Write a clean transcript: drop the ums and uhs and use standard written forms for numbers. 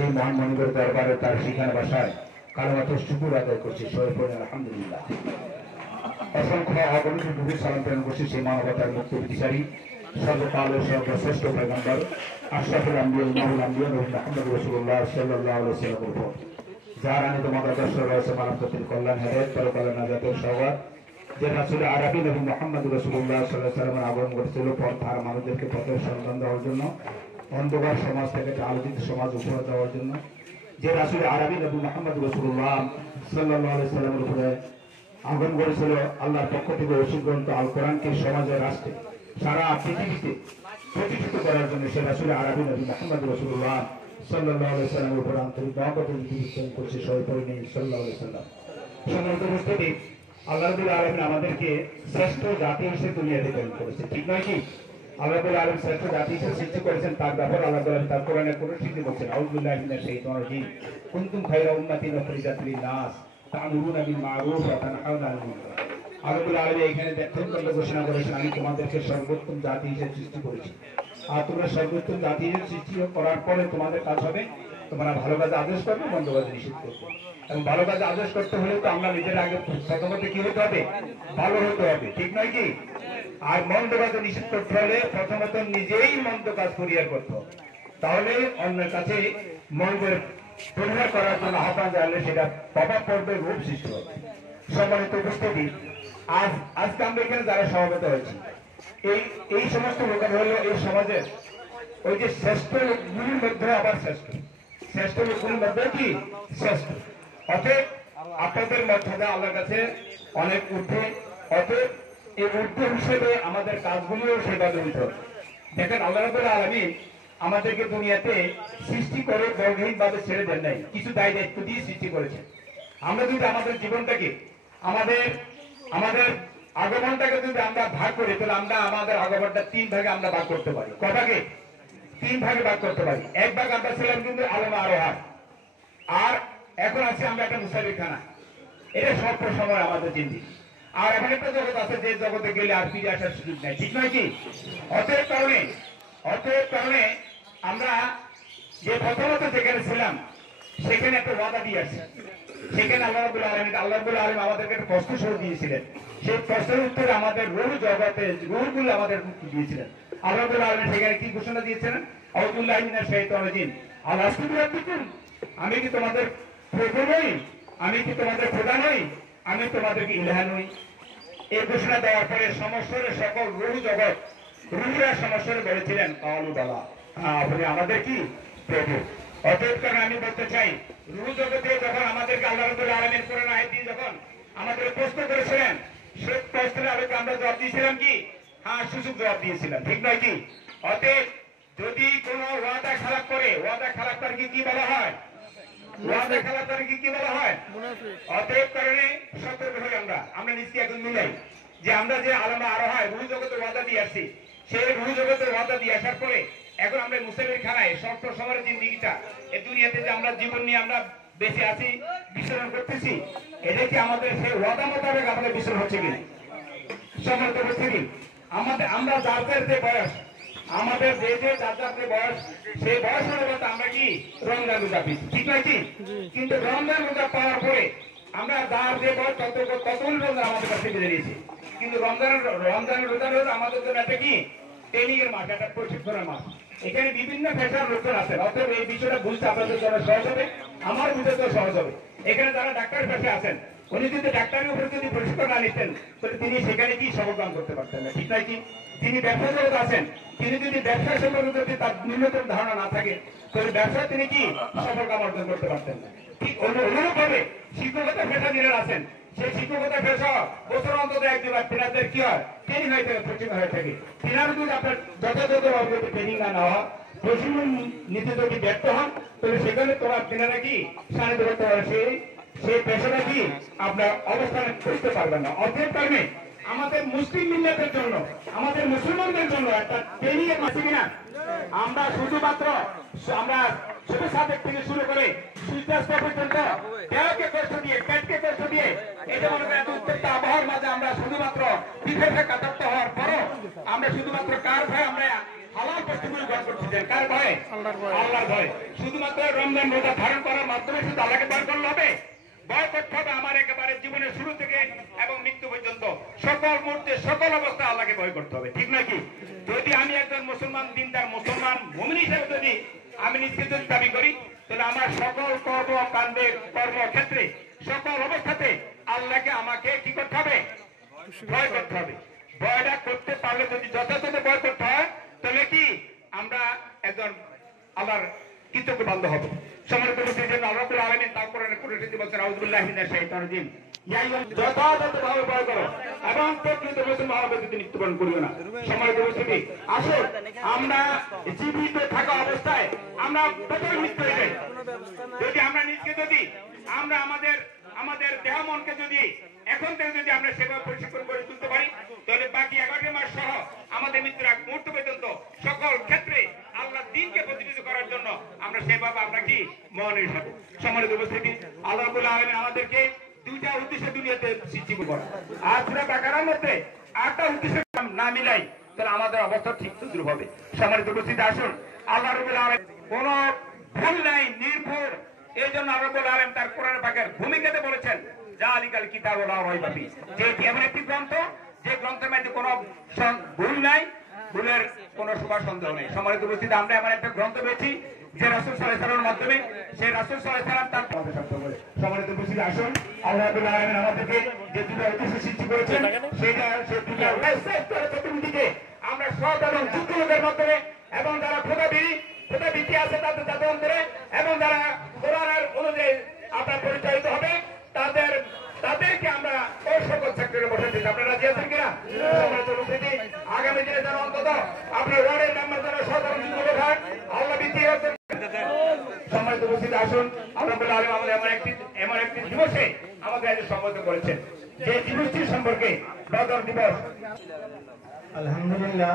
সেই মহান মনিবের দরবারে তার শিখানো ভাষায় কালেমাতুর শুকর আদায় করছি, সবাই পড়ে আলহামদুলিল্লাহ। অসংখ্য অগণিত নবীর সালাম প্রেরণ করছি সেই মানবতার মুক্ত বিচারী সর্বকাল ও সর্বশ্রেষ্ঠ পয়গম্বর আশরাফুল আম্বিয়া ইমামুল আম্বিয়া নবী মুহাম্মদ রাসূলুল্লাহ সাল্লাল্লাহু আলাইহি ওয়াসাল্লামের উপর যার আনিত মতাদর্শ রয়েছে মানব জাতির কল্যাণ, হেদায়েত, পরকালে নাজাতের সওগাত। যে রাসূল আরবি নবী মুহাম্মদ রাসূলুল্লাহ সাল্লাল্লাহু আলাইহি ওয়াসাল্লামের আগমন ঘটেছিল পথ আর মানুষদেরকে পথের সন্ধান দেওয়ার জন্য, অন্ধকার সমাজ থেকে আলোকিত সমাজ উপহার দেওয়ার জন্য। যে রাসূল আরবি নবী মুহাম্মদ রাসূলুল্লাহ সাল্লাল্লাহু আলাইহি ওয়াসাল্লামের উপরে আগমন করেছিল আল্লাহর পক্ষ থেকে ওহী গ্রন্থ আল কোরআনকে সমাজে, রাষ্ট্রে, সারা পৃথিবীতে প্রতিষ্ঠিত করার জন্য সে রাসূল আরবি নবী মুহাম্মদ রাসূলুল্লাহ সাল্লাল্লাহু আলাইহি ওয়াসাল্লামের উপর আন্তরিক মহব্বত বিস্তার করছে সবাই পড়ে নেই সাল্লাল্লাহু আলাইহি ওয়াসাল্লাম। সম্মানিত উপস্থিতি, আল্লাহ রাব্বুল আলামিন আমাদেরকে শ্রেষ্ঠ জাতি হিসেবে দুনিয়াতে প্রেরণ করেছে, ঠিক নয় কি? আল্লাহ রাব্বুল আলামিন শ্রেষ্ঠ জাতি হিসেবে সৃষ্টি করেছেন, তার ব্যাপারে আল্লাহ তাআলা তার কোরআনে পরিচিতি করছেন, আউযু বিল্লাহি মিনাশ শাইতানির রাজীম, কুনতুম খায়রা উম্মাতিন উখরিজাত লিন-নাস তা'মুরুনা বিল মা'রুফ ওয়া তানহাউনা আনিল মুনকার। আল্লাহ রাব্বুল আলামিন এখানে দেখেন ঘোষণা করেছেন, আমি তোমাদেরকে সর্বোত্তম জাতি হিসেবে সৃষ্টি করেছি। আর তোমরা সর্বোত্তম জাতি হিসেবে সৃষ্টি করার পরে তোমাদের কাজ হবে তোমরা ভালো কাজে আদেশ করবে, মন্দ কাজে নিষেধ করবে। এবং ভালো কাজে আদেশ করতে হলে তো আমরা নিজের আগে প্রথমত কি হতে হবে? ভালো হতে হবে, ঠিক নয় কি? আর মন্দ কাজে নিষেধ করতে হলে প্রথমত নিজেই মন্দ কাজ পরিহার করতে হবে, তাহলে অন্যের কাছে মন্দের পরিহার করার জন্য আহ্বান জানালে সেটা প্রভাব পড়বে, রূপ সৃষ্টি হবে। সম্মানিত উপস্থিতি, আজকে আমরা এখানে যারা সমবেত হয়েছি এই সমস্ত লোকের হলো এই সমাজের ওই যে শ্রেষ্ঠ লোকগুলির মধ্যে আবার শ্রেষ্ঠ লোকগুলির মধ্যে কি শ্রেষ্ঠ। অতএব আপনাদের মর্যাদা আল্লাহর কাছে অনেক ঊর্ধ্বে, অতএব এই ঊর্ধ্ব হিসেবে আমাদের কাজগুলিও সেভাবে হইতে হবে। দেখেন, আল্লাহ রাব্বুল আলামিন আমাদেরকে দুনিয়াতে সৃষ্টি করে বর্গহীন ভাবে ছেড়ে দেন নাই, কিছু দায় দায়িত্ব দিয়ে সৃষ্টি করেছেন। আমরা যদি আমাদের জীবনটাকে আমাদের আগমনটাকে যদি আমরা ভাগ করি, তাহলে আমরা আমাদের আগমনটা 3 ভাগে আমরা ভাগ করতে পারি। ক ভাগে? 3 ভাগে ভাগ করতে পারি। এক ভাগ আমরা ছিলাম কিন্তু আলেম আরোহা, আর এখন আছি আমরা একটা মুসাফিরখানা। এটা স্বল্প সময় আমাদের জিন্দেগি। আর এমন একটা জগৎ আছে যে জগতে গেলে আর ফিরে আসার সুযোগ নেই, ঠিক নয় কি? অতএব কারণে আমরা যে প্রথমত যেখানে ছিলাম সেখানে একটা ওয়াদা দিয়ে আসছি। সেখানে আল্লাহ রাব্বুল আলামিন আমাদেরকে একটা প্রশ্ন শুরু দিয়েছিলেন। সেই প্রশ্নের উত্তরে আমাদের রূহ জগতে রূহগুলো আমাদের মুক্তি দিয়েছিলেন। আল্লাহ রাব্বুল আলামিন সেখানে কি ঘোষণা দিয়েছিলেন? আউযু বিল্লাহি মিনাশ শাইতানির রাজীম, আলাস্তু বিরাব্বিকুম, আমি কি তোমাদের প্রভু নই? আমি কি তোমাদের খোদা নই? আমি তোমাদেরকে ইলাহ নই? এই ঘোষণা দেওয়ার পরে সমস্যার সকল রূহ জগৎ রূহরা সমস্যারে বলেছিলেন কালু বালা, আপনি আমাদের কি প্রভু। অতএব কারণে আমি বলতে চাই, রূহ জগতে যখন আমাদেরকে আল্লাহ রাব্বুল আলামিন কোরআন আয়াত দিয়ে যখন আমাদের প্রশ্ন করেছিলেন, সেই প্রশ্নের আলোকে আমরা জবাব দিয়েছিলাম কি? হ্যাঁ, সুযোগ জবাব দিয়েছিলাম, ঠিক নয় কি? অতএব যদি কোনো ওয়াদা খারাপ করে, ওয়াদা খারাপ তারকে কি বলা হয়? ওয়াদা খারাপ তারকে কি বলা হয়? অতএব কারণে সতর্ক হই আমরা নিজকে এখন মিলাই যে আমরা যে আলেম আরোহা রূহ জগতের ওয়াদা দিয়ে আসছি, সেই রূহ জগতের ওয়াদা দিয়ে আসার পরে এখন আমরা মুসাফির খানায় স্বল্প সময়ের জিন্দেগিটা এই দুনিয়াতে যে আমরা জীবন নিয়ে আমরা বেঁচে আছি, বিচরণ করতেছি, এটা কি আমাদের সেই ওয়াদা মোতাবেক আমাদের বিচরণ হচ্ছে কিনা? সম্মানিত উপস্থিতি, আমরা যার যে বয়স, আমাদের যে যার যে বয়স, সেই বয়স অনুযায়ী আমরা কি রমজান রোজা পেয়েছি, ঠিক নয় কি? কিন্তু রমজান রোজা পাওয়ার পরে আমরা যার যে বয়স ততগুলো রোজা আমাদের কাছে বেড়ে দিয়েছি। কিন্তু রমজানের রোজা আমাদের জন্য একটা কি ট্রেনিং এর মাস, একটা প্রশিক্ষণের মাস। এখানে বিভিন্ন পেশার লোকজন আছেন, অতএব এই বিষয়টা বুঝতে আপনাদের জন্য সহজ হবে, আমার বুঝতে সহজ হবে। এখানে যারা ডাক্তার পেশা আছেন, উনি যদি ডাক্তারের উপরে যদি প্রশিক্ষণ না নিতেন তাহলে তিনি সেখানে কি সফলকাম করতে পারতেন না, ঠিক নয় কি? তিনি ব্যবসা জগৎ আছেন, তিনি যদি ব্যবসা সম্পর্কে যদি তার ন্যূনতম ধারণা না থাকে তাহলে ব্যবসায় তিনি কি সফলকাম অর্জন করতে পারতেন না। ঠিক অনুরূপ ভাবে শিক্ষকতা পেশা যিনি আছেন, সেই শিক্ষকতা পেশা বছর অন্তত 1-2 তিনাদের কি হয় ট্রেনিং হয়ে থাকে, প্রশিক্ষণ হয়ে থাকে। তিনার যদি আপনার যথাযথভাবে ট্রেনিং না নেওয়া হয়, প্রশিক্ষণ নিতে যদি ব্যর্থ হন, তাহলে সেখানে তোমার তিনারা কি সান্নিধ্য করতে পারে, সেই পেশাটা কি আপনার অবস্থান করতে পারবেন না। অতএব কারণে আমাদের মুসলিম মিল্লাতের জন্য, আমাদের মুসলমানদের জন্য একটা ট্রেনিং এর মাসে কিনা আমরা শুধুমাত্র আমরা ছোট সাথে থেকে শুরু করে সূর্যাস্ত পর্যন্ত দেহকে কষ্ট দিয়ে, পেটকে কষ্ট দিয়ে, এটা মনে করেন উত্তপ্ত আবহাওয়ার মাঝে আমরা শুধুমাত্র বিভেদে কাটাপ্ত হওয়ার পরও আমরা শুধুমাত্র কার ভয়ে আমরা হালাল বস্তুগুলো ভয় করতেছেন? কার ভয়ে? আল্লাহর ভয়ে। শুধুমাত্র রমজান রোজা ধারণ করার মাধ্যমে শুধু আল্লাহকে ভয় করলে হবে? ভয় করতে হবে আমার একেবারে জীবনের শুরু থেকে এবং মৃত্যু পর্যন্ত সকল মুহূর্তে সকল অবস্থায় আল্লাহকে ভয় করতে হবে, ঠিক নাকি? যদি আমি একজন মুসলমান দিনদার মুসলমান মুমিন হিসেবে যদি আমি নিজকে যদি দাবি করি, তাহলে আমার সকল কর্মকাণ্ডে কর্মক্ষেত্রে সকল অবস্থাতে আল্লাহকে আমাকে কি করতে হবে? ভয় করতে হবে। ভয়টা করতে পারলে যদি যথাযথ ভয় করতে হয়, তাহলে কি আমরা একজন আল্লাহর কৃতজ্ঞ বান্ধব হব। সম্মানিত উপস্থিতি, আল্লাহ রাব্বুল আলামিন তার কোরআনে কুরআনে বলছেন, আউযুবিল্লাহি মিনাশ শাইতানির রাজিম, ইয়া আইয়ুহাল যথাযথভাবে ভয় করো এবং প্রকৃত মুসলমান হবে যদি মৃত্যুবরণ করিও না। সম্মানিত উপস্থিতি, আসুন আমরা জীবিত থাকা অবস্থায় আমরা প্রথমে মৃত্যু হয়ে যাই। যদি আমরা নিজকে যদি আমরা আমাদের দেহ মনকে যদি এখন থেকে যদি আমরা সেভাবে পরিষ্কার করে তুলতে পারি, তাহলে বাকি 11 মাস সহ আমাদের মৃত্যুর আগ মুহূর্ত পর্যন্ত সকল ক্ষেত্রে আল্লাহ দিনকে প্রতিষ্ঠিত করার জন্য আমরা সেভাবে আমরা কি মনোনীত হব। সম্মানিত উপস্থিতি, আল্লাহ রাব্বুল আলামিন আমাদেরকে দুইটা উদ্দেশ্যে দুনিয়াতে সৃষ্টি করেন। আর সূরা বাকারার মধ্যে 8টা উদ্দেশ্য না মিলাই তাহলে আমাদের অবস্থা ঠিক তদ্রুপ হবে। সম্মানিত উপস্থিতি, আসুন আল্লাহ রাব্বুল আলামিন কোন ভুল নাই, নির্ভুল। এই জন্য আল্লাহ রাব্বুল আলামিন তার কোরআন পাকের ভূমিকাতে বলেছেন, জালিকাল কিতাবু লা রাইবা ফীহি, যে এমন একটি গ্রন্থ যে গ্রন্থের মধ্যে কোনো ভুল নাই, ভুলের কোনো সুবাস সন্দেহ নেই। সম্মানিত উপস্থিতি, আমরা এমন একটা গ্রন্থ পেয়েছি যে রাসূল সাল্লাল্লাহু আলাইহি ওয়াসাল্লামের মাধ্যমে সেই রাসূল সাল্লাল্লাহু আলাইহি ওয়াসাল্লাম তার কথা সত্য বলে। সম্মানিত উপস্থিতি, আসুন আল্লাহ রাব্বুল আলামিন আমাদেরকে যে দুটো উদ্দেশ্য সৃষ্টি করেছেন, সেটা সেই দুটো শ্রেষ্ঠ চতুর্দিকে আমরা সৎ এবং যোগ্য লোকের মাধ্যমে এবং যারা খোদাবীতি আছে তাদের অন্তরে এবং যারা কোরআনের অনুযায়ী আপনার পরিচালিত হবে তাদেরকে আমরা ওই সকল সেক্টরে বসাতে চাই। আপনারা রাজি আছেন কিনা? আগামী দিনে যারা অন্তত আপনার ওয়ার্ডের মেম্বার যারা সাধারণ যুব লোক হয় আল্লাহ ভিত্তি হচ্ছেন। সম্মানিত উপস্থিতি, আসুন আল্লাহ রাব্বুল আলামিন আমাদের এমন একটি দিবসে আমাদের আজ সম্বোধন করেছেন, যে দিবসটি সম্পর্কে বদর দিবস। আলহামদুলিল্লাহ।